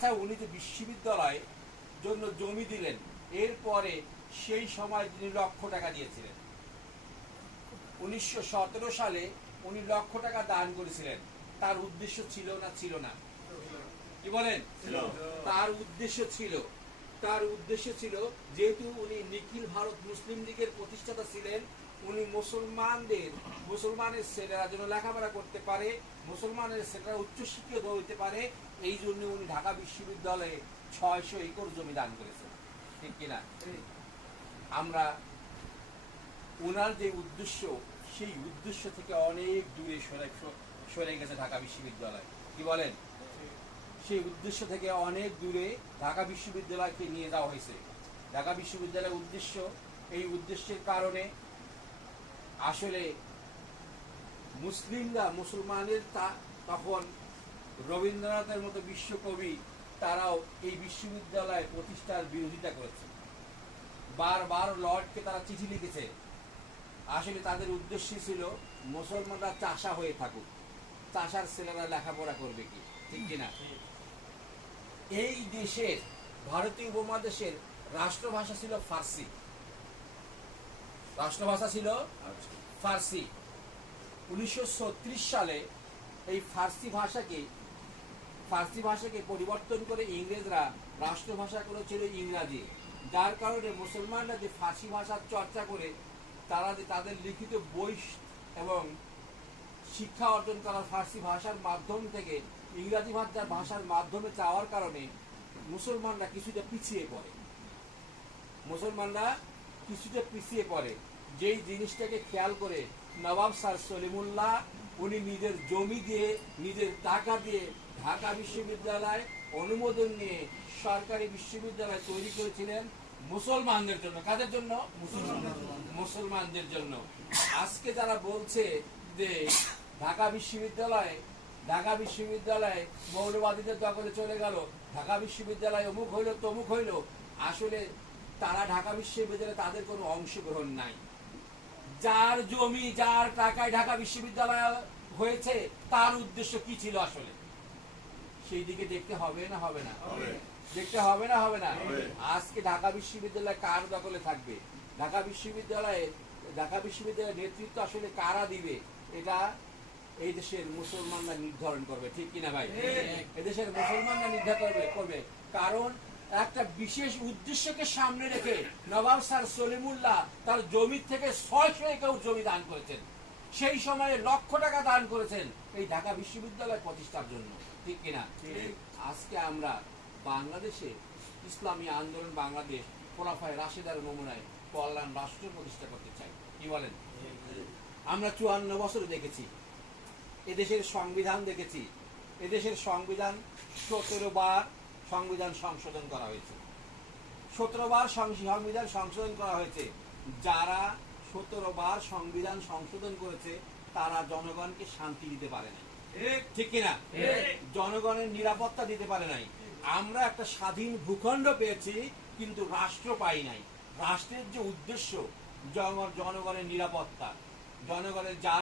আচ্ছা উনি যে বিশ্ববিদ্যালয় জন্য জমি দিলেন এরপরে সেই সময় তিনি লক্ষ টাকা দিয়েছিলেন। উনিশশো সতেরো সালে উনি লক্ষ টাকা দান করেছিলেন। তার উদ্দেশ্য ছিল না ছিল না। কি বলেন? তার উদ্দেশ্য ছিল তার উদ্দেশ্য ছিল, যেহেতু উনি নিখিল ভারত মুসলিম লীগের প্রতিষ্ঠাতা ছিলেন, উনি মুসলমানদের, মুসলমানের ছেলেরা যেন লেখাপড়া করতে পারে, মুসলমানের ছেলেরা উচ্চশিক্ষিত হইতে পারে, এই জন্য উনি ঢাকা বিশ্ববিদ্যালয়ে ছয়শো একর জমি দান করেছেন। ঠিক কিনা? আমরা ওনার যে উদ্দেশ্য, সেই উদ্দেশ্য থেকে অনেক দূরে সরে সরে গেছে ঢাকা বিশ্ববিদ্যালয়। কি বলেন? সেই উদ্দেশ্য থেকে অনেক দূরে ঢাকা বিশ্ববিদ্যালয়কে নিয়ে যাওয়া হয়েছে। ঢাকা বিশ্ববিদ্যালয়ের উদ্দেশ্য, এই উদ্দেশ্যের কারণে আসলে মুসলিমরা, মুসলমানের তা- তখন রবীন্দ্রনাথের মতো বিশ্বকবি, তারাও এই বিশ্ববিদ্যালয় প্রতিষ্ঠার বিরোধিতা করেছে। বারবার লর্ডকে তারা চিঠি লিখেছে। আসলে তাদের উদ্দেশ্য ছিল মুসলমানরা চাষা হয়ে থাকুক। চাষার ছেলেরা লেখাপড়া করবে কি, ঠিক কিনা? এই দেশের ভারতীয় উপমহাদেশের রাষ্ট্রভাষা ছিল ফার্সি। রাষ্ট্রভাষা ছিল ফার্সি। উনিশশো সালে এই ফার্সি ভাষাকে ফার্সি ভাষাকে পরিবর্তন করে ইংরেজরা রাষ্ট্রভাষা করেছিল ইংরাজি। যার কারণে মুসলমানরা যে ফার্সি ভাষার চর্চা করে তারা যে তাদের লিখিত বই এবং শিক্ষা অর্জন করার ফার্সি ভাষার মাধ্যম থেকে ইংরাজি ভাষার ভাষার মাধ্যমে চাওয়ার কারণে মুসলমানরা কিছুটা পিছিয়ে পড়ে। মুসলমানরা কিছুটা পিছিয়ে পড়ে। যেই জিনিসটাকে খেয়াল করে নবাব স্যার সলিমুল্লাহ, উনি নিজের জমি দিয়ে, নিজের টাকা দিয়ে ঢাকা বিশ্ববিদ্যালয় অনুমোদন নিয়ে সরকারি বিশ্ববিদ্যালয় তৈরি করেছিলেন মুসলমানদের জন্য। কাদের জন্য? মুসলমানদের জন্য। আজকে যারা বলছে যে ঢাকা বিশ্ববিদ্যালয় ঢাকা বিশ্ববিদ্যালয় মৌলবাদীদের দখলে চলে গেল। ঢাকা বিশ্ববিদ্যালয় অমুক হইল তমুক হইল। আসলে তারা ঢাকা বিশ্ববিদ্যালয়ে তাদের কোনো অংশগ্রহণ নাই। যার জমি যার টাকায় ঢাকা বিশ্ববিদ্যালয় হয়েছে তার উদ্দেশ্য কি ছিল আসলে? সেই দিকে দেখতে হবে না হবে না? দেখতে হবে না হবে না? আজকে ঢাকা বিশ্ববিদ্যালয় কার দখলে থাকবে? ঢাকা বিশ্ববিদ্যালয়ে ঢাকা বিশ্ববিদ্যালয়ের নেতৃত্ব আসলে কারা দিবে? এটা এই দেশের মুসলমানরা নির্ধারণ করবে ঠিক কিনা ভাই? এদেশের মুসলমানরা নির্ধারণ করবে কারণ একটা বিশেষ উদ্দেশ্যকে সামনে রেখে নবাব স্যার সলিমুল্লাহ তার জমি থেকে ছয়শো একর জমি দান করেছেন। সেই সময়ে লক্ষ টাকা দান করেছেন এই ঢাকা বিশ্ববিদ্যালয় প্রতিষ্ঠার জন্য ঠিক কিনা? আজকে আমরা বাংলাদেশে ইসলামী আন্দোলন বাংলাদেশ খোলাফায় রাশেদার নমুনায় কল্যাণ রাষ্ট্র প্রতিষ্ঠা করতে চাই। কি বলেন? আমরা চুয়ান্ন বছর দেখেছি। এদেশের সংবিধান দেখেছি। এদেশের সংবিধান সতেরো বার সংবিধান সংশোধন করা হয়েছে। সতেরো বার সংবিধান সংশোধন করা হয়েছে। যারা সতেরো বার সংবিধান সংশোধন করেছে, তারা জনগণকে শান্তি দিতে পারে না ঠিক কিনা? জনগণের নিরাপত্তা দিতে পারে নাই। আমরা একটা স্বাধীন ভূখণ্ড পেয়েছি, কিন্তু রাষ্ট্র পাই নাই। রাষ্ট্রের যে উদ্দেশ্য জন- জনগণের নিরাপত্তা। জনগণের যা